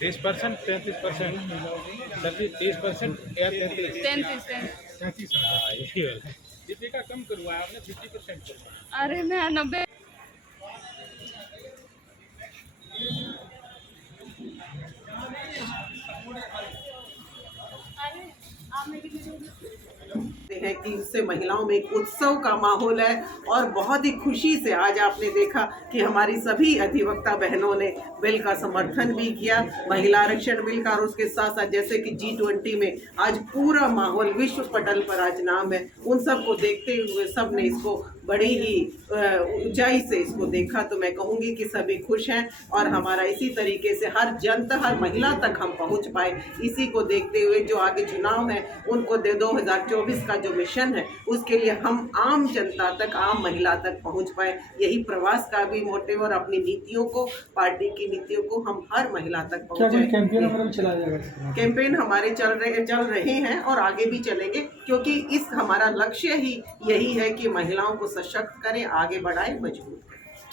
30%, 33%, 30% या 33? 33। हाँ, यही वाला। दीपिका कम करवा आपने 50% करवा। अरे मैं 90। हैं कि इससे महिलाओं में एक उत्सव का माहौल है और बहुत ही खुशी से आज आपने देखा कि हमारी सभी अधिवक्ता बहनों ने बिल का समर्थन भी किया, महिला आरक्षण बिल का, और उसके साथ साथ जैसे कि G20 में आज पूरा माहौल विश्व पटल पर आज नाम है, उन सब को देखते हुए सब ने इसको बड़ी ही ऊंचाई से इसको देखा। तो मैं कहूँगी कि सभी खुश हैं और हमारा इसी तरीके से हर जन तक, हर महिला तक हम पहुँच पाए, इसी को देखते हुए जो आगे चुनाव है उनको 2024 का जो मिशन है उसके लिए हम आम जनता तक, आम महिला तक पहुँच पाए, यही प्रवास का भी मोटिव। और अपनी नीतियों को, पार्टी की नीतियों को हम हर महिला तक पहुँचाए। कैंपेन हमारे चल रहे हैं और आगे भी चलेंगे, क्योंकि इस हमारा लक्ष्य ही यही है कि महिलाओं को सशक्त करें, आगे बढ़ाएं, मजबूत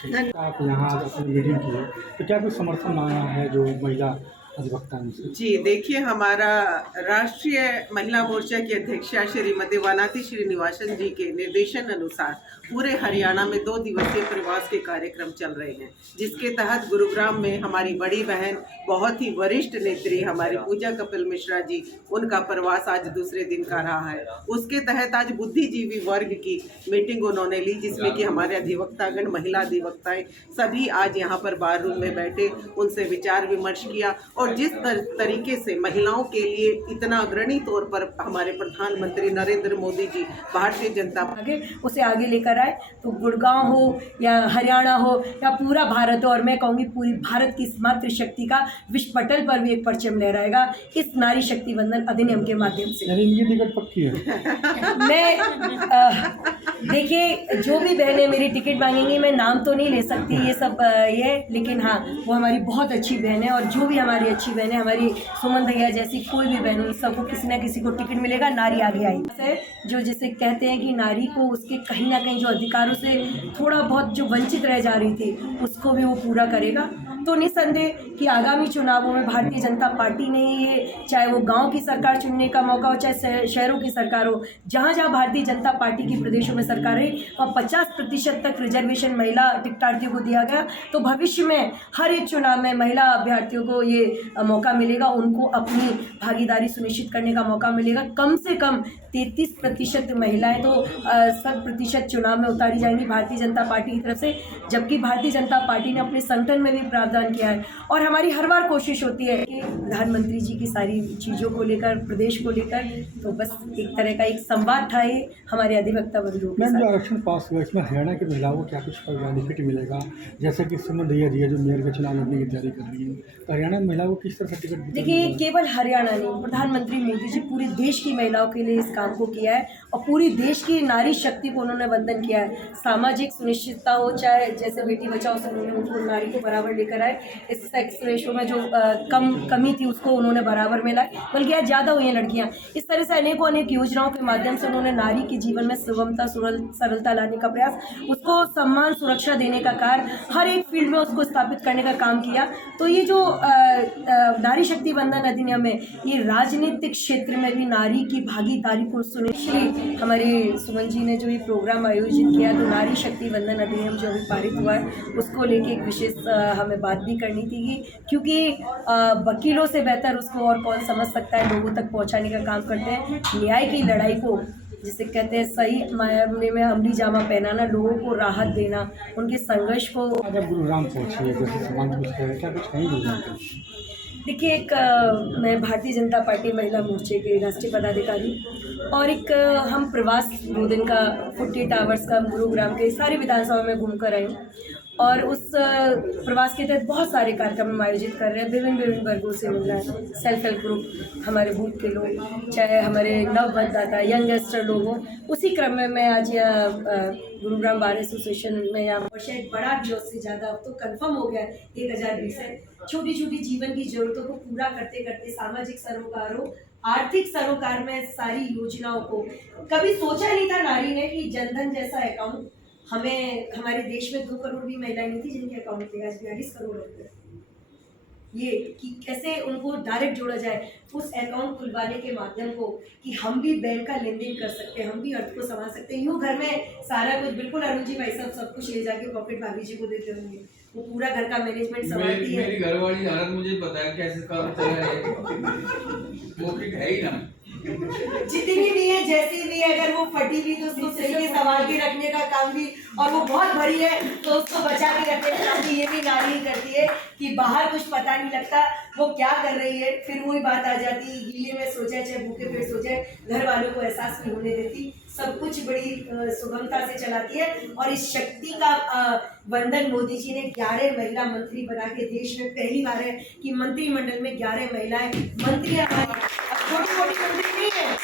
करें। आप यहाँ आज अपनी मीटिंग की है तो क्या कोई समर्थन मांगा है जो महिला अधिवक्ता से? जी देखिए, हमारा राष्ट्रीय महिला मोर्चा की अध्यक्षा श्रीमती वनाती श्रीनिवासन जी के निर्देशन अनुसार पूरे हरियाणा में 2 दिवसीय प्रवास के कार्यक्रम चल रहे हैं, जिसके तहत गुरुग्राम में हमारी बड़ी बहन, बहुत ही वरिष्ठ नेत्री हमारी पूजा कपिल मिश्रा जी, उनका प्रवास आज दूसरे दिन का रहा है। उसके तहत आज बुद्धिजीवी वर्ग की मीटिंग उन्होंने ली, जिसमें कि हमारे अधिवक्तागण, महिला अधिवक्ताएं सभी आज यहाँ पर बार रूम में बैठे, उनसे विचार विमर्श किया। और जिस तरीके से महिलाओं के लिए इतना अग्रणी तौर पर हमारे प्रधानमंत्री नरेंद्र मोदी जी भारतीय जनता उसे आगे लेकर आए, तो गुड़गांव हो या हरियाणा हो या पूरा भारत हो, और मैं कहूँगी पूरी भारत की इस मातृशक्ति का विश्व पटल पर भी एक परचम लहराएगा इस नारी शक्ति वंदन अधिनियम के माध्यम से। इनकी टिकट पक्की है? मैं देखिए, जो भी बहनें मेरी टिकट मांगेंगी, मैं नाम तो नहीं ले सकती ये सब लेकिन हाँ, वो हमारी बहुत अच्छी बहन है, और जो भी हमारी अच्छी बहन है, हमारी सुमन भैया जैसी कोई भी बहन, सबको किसी ना किसी को टिकट मिलेगा, नारी आगे आई। जो जिसे कहते हैं कि नारी को उसके कहीं ना कहीं जो अधिकारों से थोड़ा बहुत जो वंचित रह जा रही थी, उसको भी वो पूरा करेगा। तो निसंदेह कि आगामी चुनावों में भारतीय जनता पार्टी ने ये, चाहे वो गांव की सरकार चुनने का मौका हो, चाहे शहरों की सरकार हो, जहां जहां भारतीय जनता पार्टी की प्रदेशों में सरकार है, वहाँ 50% तक रिजर्वेशन महिला टिकटार्थियों को दिया गया। तो भविष्य में हर एक चुनाव में महिला अभ्यर्थियों को ये मौका मिलेगा, उनको अपनी भागीदारी सुनिश्चित करने का मौका मिलेगा। कम से कम 33% महिलाएं तो 100% चुनाव में उतारी जाएंगी भारतीय जनता पार्टी की तरफ से, जबकि भारतीय जनता पार्टी ने अपने संगठन में भी प्रावधान किया है। और हमारी हर बार कोशिश होती है कि प्रधानमंत्री जी की सारी चीज़ों को लेकर, प्रदेश को लेकर, तो बस एक तरह का एक संवाद था ये हमारे अधिवक्ता बंधुओं के साथ। जो आरक्षण पास हुआ, इसमें हरियाणा की महिलाओं को क्या कुछ बेनिफिट मिलेगा? जैसे कि सुमन भैया जी जो मेयर का चुनाव लड़ने की तैयारी कर रही है, तो हरियाणा में महिलाओं को किस तरह से टिकट? देखिए, केवल हरियाणा नहीं, प्रधानमंत्री मोदी जी पूरे देश की महिलाओं के लिए इस काम को किया है, और पूरी देश की नारी शक्ति को उन्होंने वंदन किया है। सामाजिक सुनिश्चितता हो, चाहे जैसे बेटी बचाओ से उन्होंने नारी को बराबर लेकर आए, इस सेक्स रेशो में जो कमी थी उसको उन्होंने बराबर में लाए, बल्कि आज ज़्यादा हुई हैं लड़कियाँ। इस तरह से अनेकों अनेक योजनाओं के माध्यम से उन्होंने नारी के जीवन में सुगमता, सरलता लाने का प्रयास, उसको सम्मान, सुरक्षा देने का कार्य, हर एक फील्ड में उसको स्थापित करने का काम किया। तो ये जो नारी शक्ति वंदन अधिनियम है, ये राजनीतिक क्षेत्र में भी नारी की भागीदारी को सुनिश्चित, हमारे सुमन जी ने जो ये प्रोग्राम आयोजित किया, तो नारी शक्ति वंदन अधिनियम जो अभी पारित हुआ है उसको लेके एक विशेष हमें बात भी करनी थी, क्योंकि वकीलों से बेहतर उसको और कौन समझ सकता है, लोगों तक पहुंचाने का काम करते हैं। न्याय की लड़ाई को, जिसे कहते हैं सही मायने में अमली जामा पहनाना, लोगों को राहत देना, उनके संघर्ष को। अगर गुरुग्राम पहुँची है, जैसे समाज कुछ है, क्या कुछ नहीं गुरुग्राम? देखिए, एक मैं भारतीय जनता पार्टी महिला मोर्चे के राष्ट्रीय पदाधिकारी, और एक हम प्रवास 2 दिन का 48 आवर्स का गुरुग्राम के सारी विधानसभा में घूम कर आए हूँ, और उस प्रवास के तहत बहुत सारे कार्यक्रम हम आयोजित कर रहे हैं। विभिन्न वर्गों से मिल रहा है, सेल्फ हेल्प ग्रुप, हमारे बूथ के लोग, चाहे हमारे नवमतदाता, यंगस्टर लोग हों। उसी क्रम में मैं आज गुरुग्राम बार एसोसिएशन में यहाँ एक बड़ा जो से ज़्यादा, अब तो कन्फर्म हो गया 1020 है, छोटी छोटी जीवन की ज़रूरतों को पूरा करते करते सामाजिक सरोकारों, आर्थिक सरोकार में सारी योजनाओं को, कभी सोचा नहीं था नारी ने कि जनधन जैसा अकाउंट, हमें हमारे देश में 2 करोड़ भी महिलाएं नहीं थी जिनके अकाउंट थे, आज 42 करोड़ हो गए। ये कि कैसे उनको डायरेक्ट जोड़ा जाए उस अकाउंट खुलवाने के माध्यम को, कि हम भी बैंक का लेन देन कर सकते हैं, हम भी अर्थ को संभाल सकते हैं। यूँ घर में सारा कुछ बिल्कुल अरुण जी भाई साहब सब कुछ ले जाके पॉकेट भाभी जी को देते होंगे, वो पूरा घर का मैनेजमेंट संभालती है। मेरी घरवाली हालत मुझे पता है कैसे काम चल रहा है, पॉकेट है ही ना, जितनी भी है जैसी भी है, अगर वो फटी भी तो उसको सही के संभाल के रखने का काम भी, और वो बहुत भरी है तो उसको बचा के रखने का काम भी ये भी नारी ही करती है कि बाहर कुछ पता नहीं लगता वो क्या कर रही है। फिर वही बात आ जाती है, गीले में सो जाए चाहे भूखे पेट सो जाए, घर वालों को एहसास नहीं होने देती, सब कुछ बड़ी सुगमता से चलाती है। और इस शक्ति का वंदन मोदी जी ने 11 महिला मंत्री बना के, देश में पहली बार है कि मंत्रिमंडल में 11 महिलाएं मंत्री है हमारी। अब छोटी मोटी मंत्री नहीं है,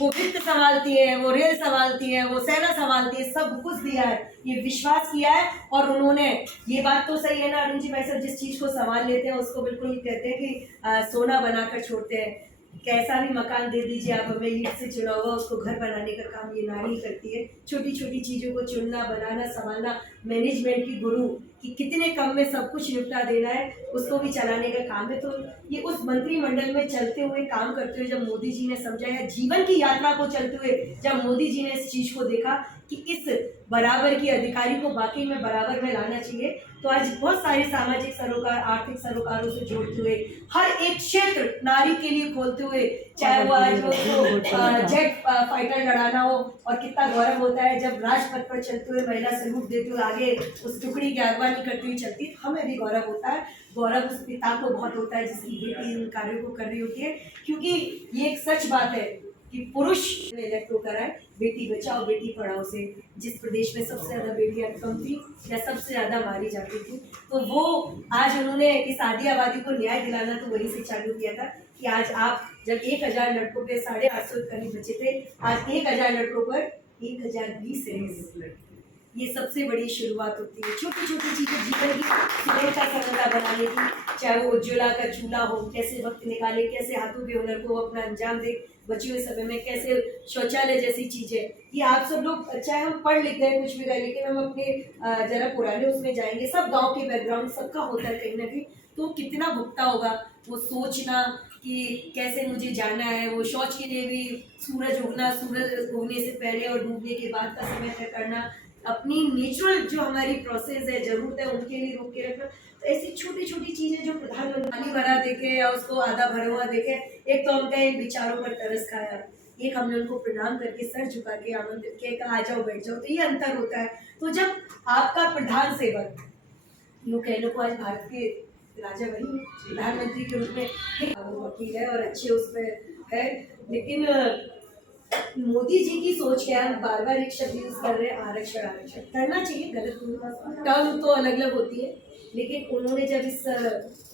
वो वित्त संभालती है, वो रेल संभालती है, वो सेना संभालती है, सब कुछ दिया है, ये विश्वास किया है। और उन्होंने, ये बात तो सही है ना अरुण जी भाई साहब, जिस चीज़ को संभाल लेते हैं उसको बिल्कुल कहते हैं कि सोना बनाकर छोड़ते हैं। कैसा भी मकान दे दीजिए आप हमें, ईंट से चुना हुआ, उसको घर बनाने का काम ये नारी करती है। छोटी छोटी चीज़ों को चुनना, बनाना, संभालना, मैनेजमेंट की गुरु, कि कितने कम में सब कुछ निपटा देना है, उसको भी चलाने का काम है। तो ये उस मंत्रिमंडल में चलते हुए, काम करते हुए जब मोदी जी ने समझाया, जीवन की यात्रा को चलते हुए जब मोदी जी ने इस चीज़ को देखा कि इस बराबर की अधिकारी को वाकई में बराबर में लाना चाहिए, तो आज बहुत सारे सामाजिक सरोकार, आर्थिक सरोकारों से जोड़ते हुए हर एक क्षेत्र नारी के लिए खोलते हुए, चाहे वो आज वो जेट फाइटर लड़ाना हो, और कितना गौरव होता है जब राजपथ पर चलते हुए महिला सैल्यूट देते हुए आगे उस टुकड़ी की अगवानी करती हुई चलती है, हमें भी गौरव होता है। गौरव उस पिता को बहुत होता है जिसकी बेटी इन कार्यों को कर रही होती है, क्योंकि ये एक सच बात है कि पुरुष ने इलेक्ट होकर आए बेटी बचाओ बेटी पढ़ाओ से, जिस प्रदेश में सबसे ज़्यादा बेटियां कम थी या सबसे ज़्यादा मारी जाती थी, तो वो आज उन्होंने इस आधी आबादी को न्याय दिलाना तो वहीं से चालू किया था कि आज आप जब 1000 लड़कों पे 850 करीब बचे थे, आज 1000 लड़कों पर 1020 है। ये सबसे बड़ी शुरुआत होती है। छोटी छोटी चीज़ें जीवन की सीमेंट का सरलता बनाने की, चाहे वो उज्ज्वला का चूल्हा हो, कैसे वक्त निकाले, कैसे हाथों के हुनर को अपना अंजाम दे बचे हुए समय में, कैसे शौचालय जैसी चीज़ें, ये आप सब लोग, चाहे हम पढ़ लिख गए कुछ भी गए, लेकिन हम अपने जरा पुराने उसमें जाएंगे, सब गाँव के बैकग्राउंड सबका होता है कहीं ना कहीं, तो कितना भुगता होगा वो सोचना कि कैसे मुझे जाना है, वो शौच के लिए भी सूरज उगना, सूरज उगने से पहले और डूबने के बाद का समय तय करना, अपनी नेचुरल जो हमारी प्रोसेस है, जरूरत है, उनके लिए रोक के रखना। तो ऐसी छोटी छोटी चीज़ें जो प्रधानमंत्री पानी भरा देखे या उसको आधा भरा हुआ देखे, एक तो हमने इन विचारों पर तरस खाया, एक हमने उनको प्रणाम करके सर झुका के आमंत्रित किया, कहा आ जाओ बैठ जाओ, तो ये अंतर होता है। तो जब आपका प्रधान सेवक, यूँ कह लो, आज भारत के राजा वही है, प्रधानमंत्री के रूप में वकील है और अच्छे उस पर है, लेकिन मोदी जी की सोच क्या है, बार बार एक शब्द यूज कर रहे हैं, आरक्षण। आरक्षण करना चाहिए, गलत नहीं, टर्म तो अलग अलग होती है, लेकिन उन्होंने जब इस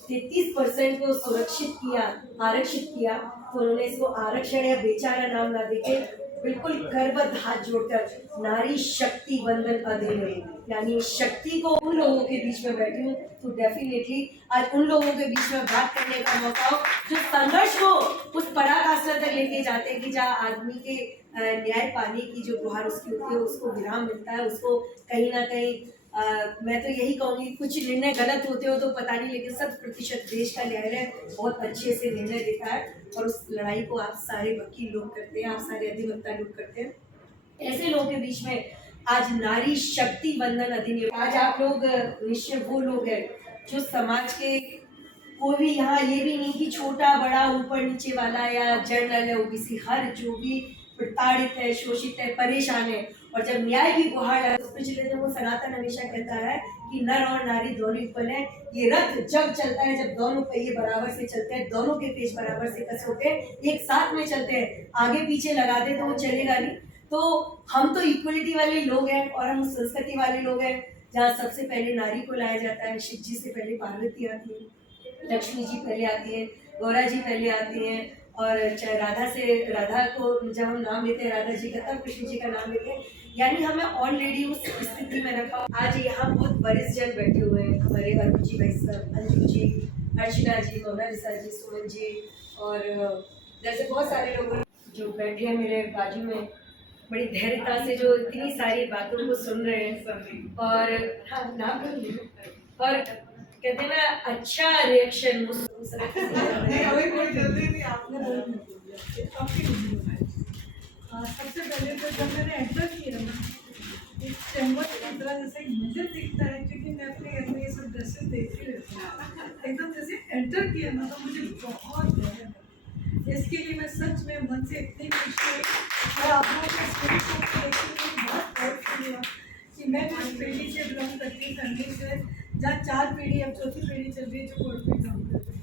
33% को सुरक्षित किया, आरक्षित किया, तो उन्होंने इसको आरक्षण या बेचारा नाम ना देके बिल्कुल गर्भवत हाथ जोड़कर नारी शक्ति वंदन अधिनियम, यानी शक्ति को उन लोगों के बीच में बैठी हूँ, तो डेफिनेटली आज उन लोगों के बीच में बात करने का मौका हो जो संघर्ष को उस पराकाष्ठा तक लेके जाते हैं कि जहाँ आदमी के न्याय पाने की जो गुहार उसकी होती है उसको विराम मिलता है, उसको कहीं ना कहीं मैं तो यही कहूँगी, कुछ निर्णय गलत होते हो तो पता नहीं, लेकिन 100% देश का न्यायालय बहुत अच्छे से निर्णय देता है, और उस लड़ाई को आप सारे वकील लोग करते हैं, आप सारे अधिवक्ता लोग करते हैं। ऐसे लोगों के बीच में आज नारी शक्ति वंदन अधिनियम, आज आप लोग निश्चय वो लोग हैं जो समाज के कोई भी, यहाँ ये भी नहीं कि छोटा बड़ा ऊपर नीचे वाला या जनरल है, ओबीसी, हर जो भी प्रताड़ित है, शोषित है, परेशान है, और जब न्याय की गुहार है उस पर चले, वो सनातन हमेशा कहता है कि नर और नारी दोनों इक्वल है। ये रथ जब चलता है जब दोनों पहिए बराबर से चलते हैं, दोनों के पेच बराबर से कस होते हैं, एक साथ में चलते हैं, आगे पीछे लगा दे तो वो चलेगा नहीं। तो हम तो इक्वलिटी वाले लोग हैं, और हम उस संस्कृति वाले लोग हैं जहाँ सबसे पहले नारी को लाया जाता है। शिव जी से पहले पार्वती आती है, लक्ष्मी जी पहले आती है, गौरा जी पहले आती हैं, और चाहे राधा को जब हम नाम लेते हैं राधा जी का, तब कृष्ण जी का नाम लेते हैं, यानी हमें ऑलरेडी उस स्थिति में रखा। आज यहाँ बहुत वरिष्ठ जन बैठे हुए हैं, हमारे अरुण जी भाई साहब, अंजू जी, अर्चना जी, मोनालिसा जी, सुमन जी, और जैसे बहुत सारे लोग जो बैठे हैं मेरे बाजू में, बड़ी धैर्यता से जो इतनी सारी बातों को सुन रहे हैं, और हाँ नाम और कहते हैं ना अच्छा रिएक्शन अभी कोई जल्दी नहीं, आपने सबसे पहले तो जब मैंने एंटर किया ना, एक चैम्बर की तरह जैसे एक मंदिर दिखता है, क्योंकि मैं अपने घर में ये सब ड्रेसेस देखती रहती हूँ। एकदम जैसे एंटर किया ना तो मुझे बहुत प्यारा लगा। इसके लिए मैं सच में मन से इतनी खुश हुई और आप लोगों के स्टोरी को देखने में बहुत प्राउड फील हुआ कि मैं जिस पीढ़ी से बिलोंग करती हूँ, फैमिली से जहाँ 4 पीढ़ी अब 4थी पीढ़ी चल रही है जो कोर्ट में काम कर रही है।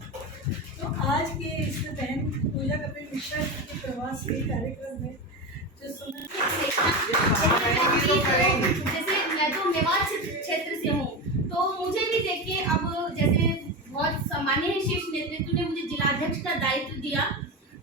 तो आज के इस बहन पूजा कपिल मिश्रा जी के प्रवास के कार्यक्रम में जो सुना जैसे मैं तो मेवात क्षेत्र से हूँ, तो मुझे भी देख के अब जैसे बहुत सामान्य है, शीर्ष नेतृत्व ने मुझे जिलाध्यक्ष का दायित्व दिया,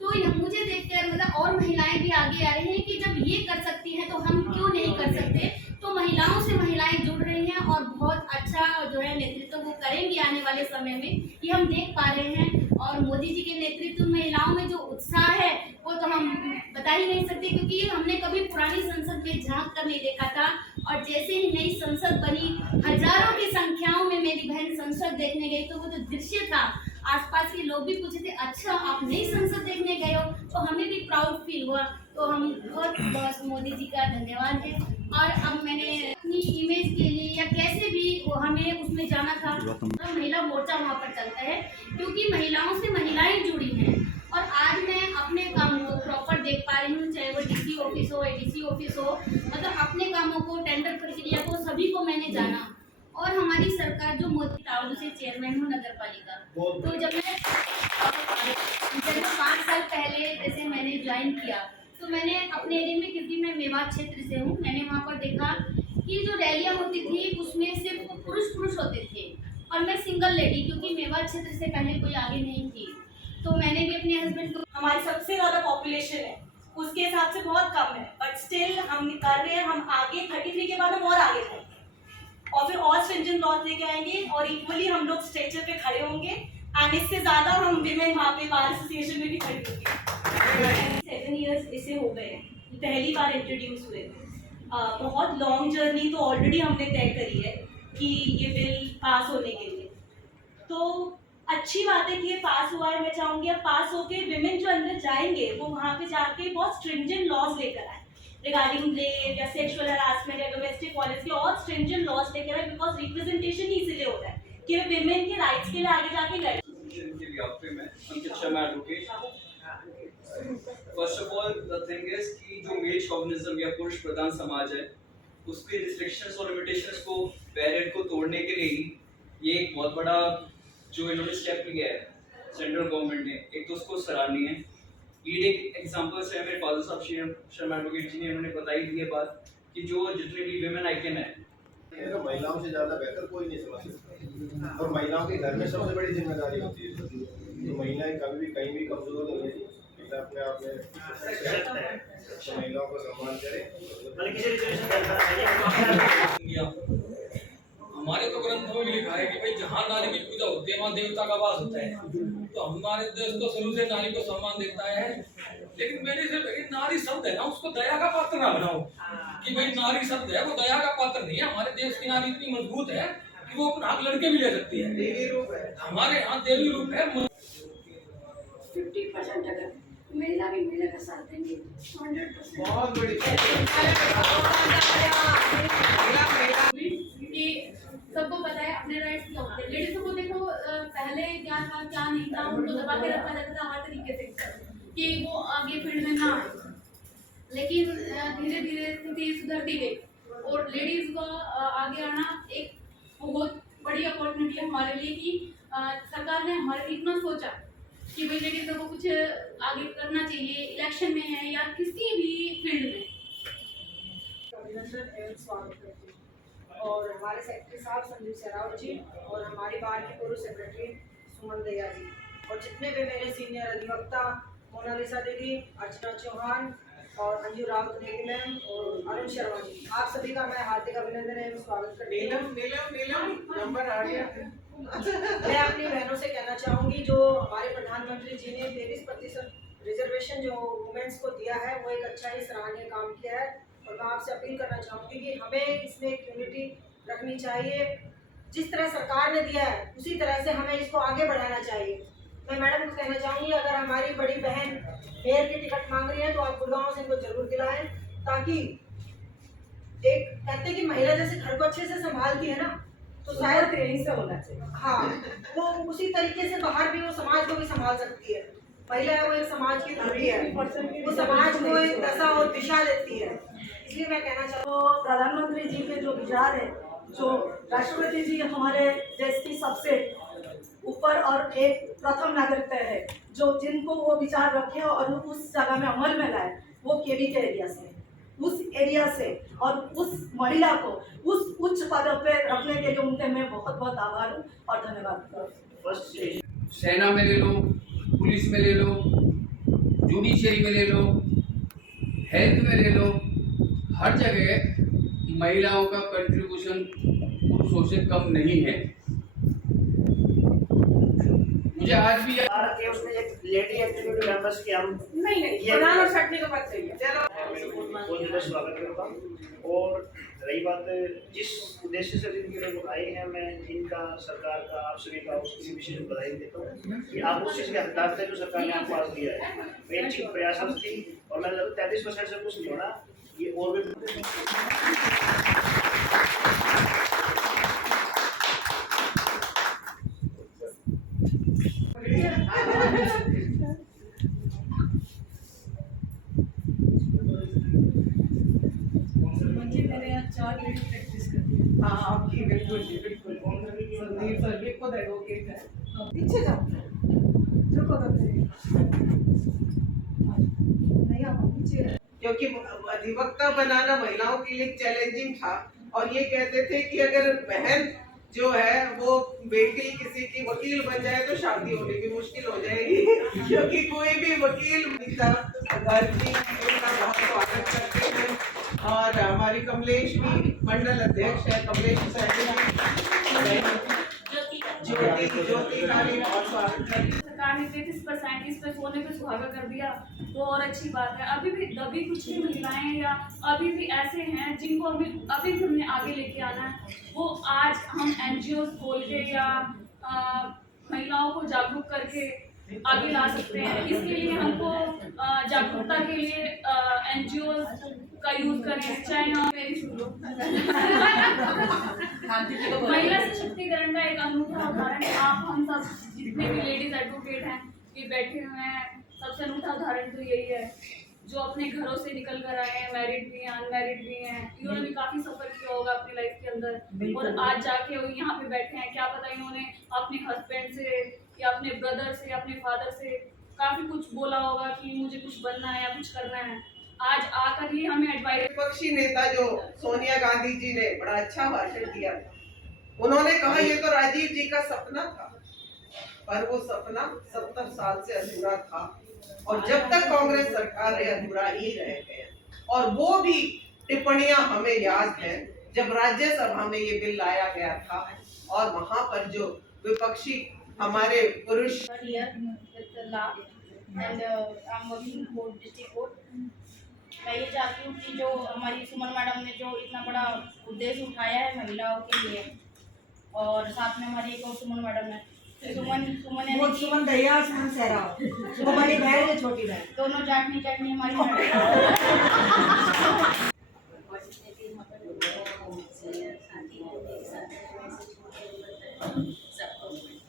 तो मुझे देखकर मतलब और महिलाएं भी आगे आ रही हैं कि जब ये कर सकती हैं तो हम क्यों नहीं कर सकते। तो महिलाओं से महिलाएं जुड़ रही हैं और बहुत अच्छा जो है नेतृत्व वो करेंगी आने वाले समय में, ये हम देख पा रहे हैं। और मोदी जी के नेतृत्व में महिलाओं में जो उत्साह है वो तो हम बता ही नहीं सकते, क्योंकि हमने कभी पुरानी संसद में झांक कर नहीं देखा था। और जैसे ही नई संसद बनी, हजारों की संख्याओं में मेरी बहन संसद देखने गई, तो वो जो दृश्य था, आसपास के लोग भी पूछे थे अच्छा आप नई संसद देखने गए हो, तो हमें भी प्राउड फील हुआ। तो हम बहुत मोदी जी का धन्यवाद है। और अब मैंने अपनी इमेज के लिए या कैसे भी वो हमें उसमें जाना था, तो महिला मोर्चा वहाँ पर चलता है, क्योंकि महिलाओं से महिलाएं जुड़ी हैं। और आज मैं अपने काम को प्रॉपर देख पा रही हूँ, चाहे वो डीसी ऑफिस हो, एडीसी ऑफिस हो, मतलब अपने कामों को, टेंडर प्रक्रिया को, सभी को मैंने जाना। और हमारी सरकार जो मोदी तावड़ू से चेयरमैन हूँ नगर पालिका, तो जब मैं 5 साल पहले जैसे मैंने ज्वाइन किया, तो मैंने अपने एरिया में, क्योंकि मैं मेवात क्षेत्र से हूँ, मैंने वहाँ पर देखा कि जो रैलियाँ होती थी उसमें सिर्फ पुरुष होते थे और मैं सिंगल लेडी, क्योंकि मेवात क्षेत्र से पहले कोई आगे नहीं थी। तो मैंने भी अपने हस्बैंड को, हमारी सबसे ज़्यादा पॉपुलेशन है उसके हिसाब से बहुत कम है, बट स्टिल हम कर रहे हैं। हम आगे 33 के बाद हम और आगे जाएंगे और फिर और स्ट्रिंजेंट लॉज लेके आएंगे और इक्वली हम लोग स्ट्रेचर पे खड़े होंगे एंड इससे ज़्यादा हम विमेन वहाँ पे बार एसोसिएशन में भी खड़े होंगे। 7 ईयर्स इसे हो गए, पहली बार इंट्रोड्यूस हुए थे। बहुत लॉन्ग जर्नी तो ऑलरेडी हमने तय करी है कि ये बिल पास होने के लिए, तो अच्छी बात है कि ये पास हुआ है। मैं चाहूँगी अब पास होके विमेन जो अंदर जाएंगे वो वहाँ पे जाके बहुत स्ट्रिंजेंट लॉज लेकर आए रिगार्डिंग रेप या सेक्सुअल हरासमेंट या डोमेस्टिक वायलेंस के, और स्ट्रिंजेंट लॉज लेकर आए, बिकॉज रिप्रेजेंटेशन ही इसीलिए होता है कि वे विमेन के राइट्स के लिए आगे जाके लड़े। के व्याप्ति में Ankit Sharma advocate. First of all the thing is कि जो मेल शॉविनिज्म या पुरुष प्रधान समाज है उसके रिस्ट्रिक्शंस और लिमिटेशंस को, बैरियर को तोड़ने के लिए ही ये एक बहुत बड़ा जो इन्होंने स्टेप लिया है सेंट्रल गवर्नमेंट ने, एक तो उसको सराहनीय है। लीड एग्जांपल से मेरे फादर साहब शर्मा एडवोकेट जी ने उन्होंने बताई दी है बात कि जो जितने भी विमेन आइकन है, तो महिलाओं से ज़्यादा बेहतर कोई नहीं समझ सकता, और महिलाओं के घर में सबसे बड़ी जिम्मेदारी होती है। तो महिलाएं कभी भी कहीं भी कमजोर नहीं है, अपने आप में तो महिलाओं को सम्मान करें। हमारे तो ग्रंथों में लिखा है कि भाई जहाँ नारी की पूजा होती है वहाँ देवता का वास होता है। तो हमारे देश तो शुरू से नारी को सम्मान देता है, लेकिन मैंने सिर्फ नारी शब्द है ना, उसको दया का पात्र ना बनाओ कि भाई नारी शब्द है वो दया का पात्र नहीं है। हमारे देश की नारी इतनी मजबूत है कि वो अपना हाथ लड़के भी ले सकती है, देवी रूप है हमारे यहाँ, देवी रूप है। 50% अगर महिला भी महिला का साथ देंगे 100%। बहुत बड़ी सबको पता है अपने राइट्स क्या होते हैं। लेडीज को देखो पहले क्या था क्या नहीं था, उनको दबा के रखा जाता था हर तरीके से कि वो आगे फील्ड में ना आए, लेकिन धीरे धीरे स्थिति सुधरती गई और लेडीज को आगे आना एक बहुत बड़ी अपॉर्चुनिटी है हमारे लिए कि सरकार ने हमारे इतना सोचा कि भाई लेडीज को कुछ आगे करना चाहिए, इलेक्शन में है या किसी भी फील्ड में। अभिनंदन एवं स्वागत करती हूँ। और हमारे सेक्रेटरी साहब संजीव सेरावत जी और हमारी बार की पूर्व सेक्रेटरी सुमन दया जी और जितने भी मेरे सीनियर अधिवक्ता मोनालिसा दीदी, अर्चना चौहान और अंजू राउत नेगी मैम और अरुण शर्मा जी, आप सभी का मैं हार्दिक अभिनंदन एवं स्वागत करती हूँ। नंबर आ गया। मैं अपनी बहनों से कहना चाहूँगी जो हमारे प्रधानमंत्री जी ने 23% रिजर्वेशन जो वुमेन्स को दिया है वो एक अच्छा ही सराहनीय काम किया है। और मैं आपसे अपील करना चाहूँगी कि हमें इसमें एक यूनिटी रखनी चाहिए, जिस तरह सरकार ने दिया है उसी तरह से हमें इसको आगे बढ़ाना चाहिए। मैं मैडम को कहना चाहूँगी, अगर हमारी बड़ी बहन मेयर की टिकट मांग रही है तो आप गुड़गांव से इनको जरूर दिलाएं, ताकि एक कहते हैं कि महिला जैसे घर को अच्छे से संभालती है ना, तो शायद यहीं से होना चाहिए। हाँ, वो उसी तरीके से बाहर भी वो समाज को भी संभाल सकती है। महिला है वो एक समाज की धुरी है, वो समाज को एक दशा और दिशा देती है। इसलिए मैं कहना चाहूँ तो प्रधानमंत्री जी के जो विचार है, जो राष्ट्रपति जी हमारे देश की सबसे ऊपर और एक प्रथम नागरिक है, जो जिनको वो विचार रखे और उस जगह में अमल में लाए, वो केवी के एरिया से, उस एरिया से, और उस महिला को उस उच्च पद पे रखने के लिए उनके मैं बहुत बहुत आभार हूँ और धन्यवाद। सेना में ले लो, पुलिस में ले लो, जुडिशरी में ले लो, हेल्थ में ले लो, हर जगह महिलाओं का कंट्रीब्यूशन पुरुषों से कम नहीं है। मुझे आज भी उसमें एक लेडी एग्जीक्यूटिव मेंबर्स की हम नहीं प्रधान और सेक्रेटरी का पद चाहिए। चलो स्वागत करता हूँ। और रही बात जिस उद्देश्य से जिनके लोग आए हैं, मैं इनका, सरकार का, आप सभी का उसकी भी विशेष बधाई देता हूँ कि आप उस चीज़ के हकदार थे जो सरकार ने आपको पास दिया है। मेरी चीज प्रयास थी और मैं 33% से कुछ नहीं होना, ये और भी मेरे यहाँ 4 लेडी प्रैक्टिस करती है। हाँ आपकी बिल्कुल जी, बिल्कुल। संदीप सर भी खुद एडवोकेट है। पीछे जाओ, रुको तो नहीं आप पीछे। क्योंकि अधिवक्ता बनाना महिलाओं के लिए चैलेंजिंग था, और ये कहते थे कि अगर बहन जो है वो बेटी किसी की वकील बन जाए तो शादी होने की मुश्किल हो जाएगी, क्योंकि कोई भी वकील घर की उनका बहुत स्वागत करते हैं। और हमारी कमलेश भी मंडल अध्यक्ष है, कमलेश ज्योति का भी बहुत स्वागत करते हैं। सरकार ने 33% पे सोने पे सुहागा कर दिया तो और अच्छी बात है। अभी भी कुछ भी महिलाएं या अभी भी ऐसे हैं जिनको अभी भी हमने आगे लेके आना है। वो आज हम NGOs खोल के या महिलाओं को जागरूक करके आगे ला सकते हैं। इसके लिए हमको जागरूकता के लिए NGOs का यूज करें, चाहे हम मेरी सुन लो महिला सशक्तिकरण का एक अनूठा उदाहरण आप हम सब जितने भी लेडीज एडवोकेट हैं ये बैठे हुए हैं, सबसे अनूठा उदाहरण तो यही है जो अपने घरों से निकल कर आए हैं, मैरिड भी हैं, अनमैरिड भी हैं। इन्होंने भी काफी सफर किया होगा अपनी लाइफ के अंदर, और आज जाके वो यहाँ पे बैठे हैं। क्या पता इन्होंने अपने हस्बैंड से या अपने ब्रदर से या अपने फादर से काफी कुछ बोला होगा कि मुझे कुछ बनना है या कुछ करना है। आज आकर ये हमें एडवाइस, विपक्षी नेता जो सोनिया गांधी जी ने बड़ा अच्छा भाषण दिया, उन्होंने कहा ये तो राजीव जी का सपना था, पर वो सपना 70 साल से अधूरा था, और जब तक कांग्रेस सरकार है अधूरा ही रह गया। और वो भी टिप्पणियां हमें याद है जब राज्यसभा में ये बिल लाया गया था, और वहां पर जो विपक्षी हमारे पुरुष मैं ये चाहती हूँ कि जो हमारी सुमन मैडम ने जो इतना बड़ा उद्देश्य उठाया है महिलाओं के लिए, और साथ में हमारी एक और सुमन मैडम है, सुमन दहिया सुमन सहरा, वो बड़ी बहन है, छोटी बहन, दोनों जाटनी जाटनी हमारी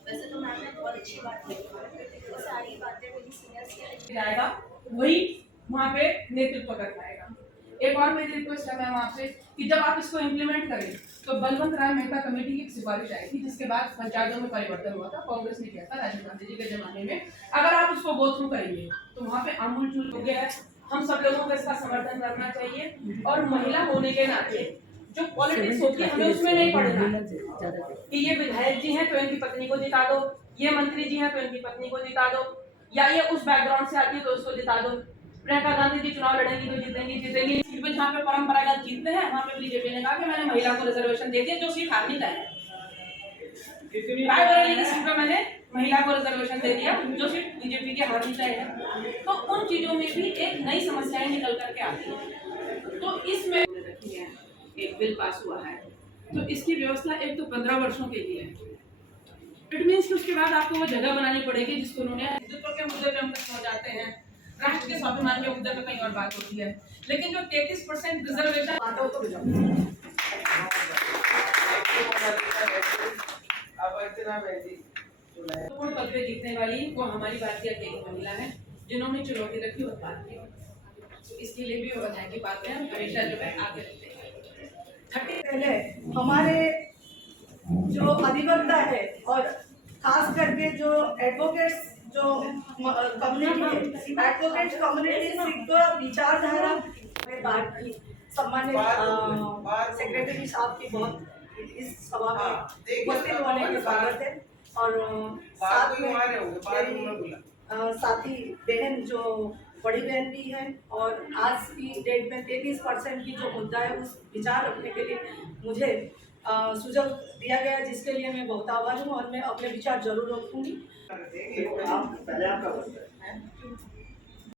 वैसे तो मैम ने बहुत अच्छी बात की, सारी बातें मेरी सीनियर्स जाएगा वही वहाँ पे नेतृत्व कर पाएगा। एक और मेरी रिक्वेस्ट है मैम आपसे कि जब आप इसको इम्प्लीमेंट करें तो बलवंत राय मेहता कमेटी की एक सिफारिश आई थी, जिसके बाद पंचायतों में परिवर्तन हुआ था, कांग्रेस ने किया था राजीव गांधी जी के जमाने में। अगर आप उसको गो थ्रू करेंगे तो वहाँ पे आमूल चूल हो गया है। हम सब लोगों को इसका समर्थन करना चाहिए, और महिला होने के नाते जो पॉलिटिक्स होती है हमें उसमें नहीं पड़ना कि ये विधायक जी हैं तो इनकी पत्नी को जिता दो, ये मंत्री जी हैं तो इनकी पत्नी को जिता दो, या ये उस बैकग्राउंड से आती है तो उसको जिता दो। प्रियंका गांधी जी चुनाव लड़ेंगी तो जीतेंगी। सीट पे जहाँ पे परंपरागत जीतते हैं वहाँ पे बीजेपी ने कहा कि मैंने महिला को रिजर्वेशन दे दिया, जो सीट हारनी तय है। रायबरेली की सीट पे मैंने महिला को रिजर्वेशन दे दिया, जो सीट बीजेपी की हारनी तय है। तो उन चीजों में भी एक नई समस्याएं निकल करके आती है। तो इसमें एक बिल पास हुआ है तो इसकी व्यवस्था एक तो 15 वर्षों के लिए है। इट मीन्स कि उसके बाद आपको वो जगह बनानी पड़ेगी जिसको उन्होंने हिंदुत्व के मुद्दे पे हम कहीं और जाते हैं, राष्ट्र के स्वाभिमान के मुद्दे पे कहीं और बात होती है, लेकिन जो 33% रिजर्वेशन पद पे जीतने वाली वो हमारी भारतीय अकेली महिला है जिन्होंने चुनौती रखी और बात की, तो इसके लिए भी वो बताएं की बातें हम हमेशा जो है आगे रखते हैं। पहले हमारे जो अधिवक्ता है और खास करके जो एडवोकेट्स जो कम्युनिटी है, एडवोकेट कम्युनिटी की विचारधारा में बात की। सम्मानित सेक्रेटरी साहब की बहुत इस सभा में उपस्थित होने के स्वागत है और साथ में मेरी साथी बहन जो बड़ी बहन भी है और आज की डेट में 33% की जो मुद्दा है उस विचार रखने के लिए मुझे सुझाव दिया गया, जिसके लिए मैं बहुत आभारी हूँ और मैं अपने विचार जरूर रखूंगी। पहले आपका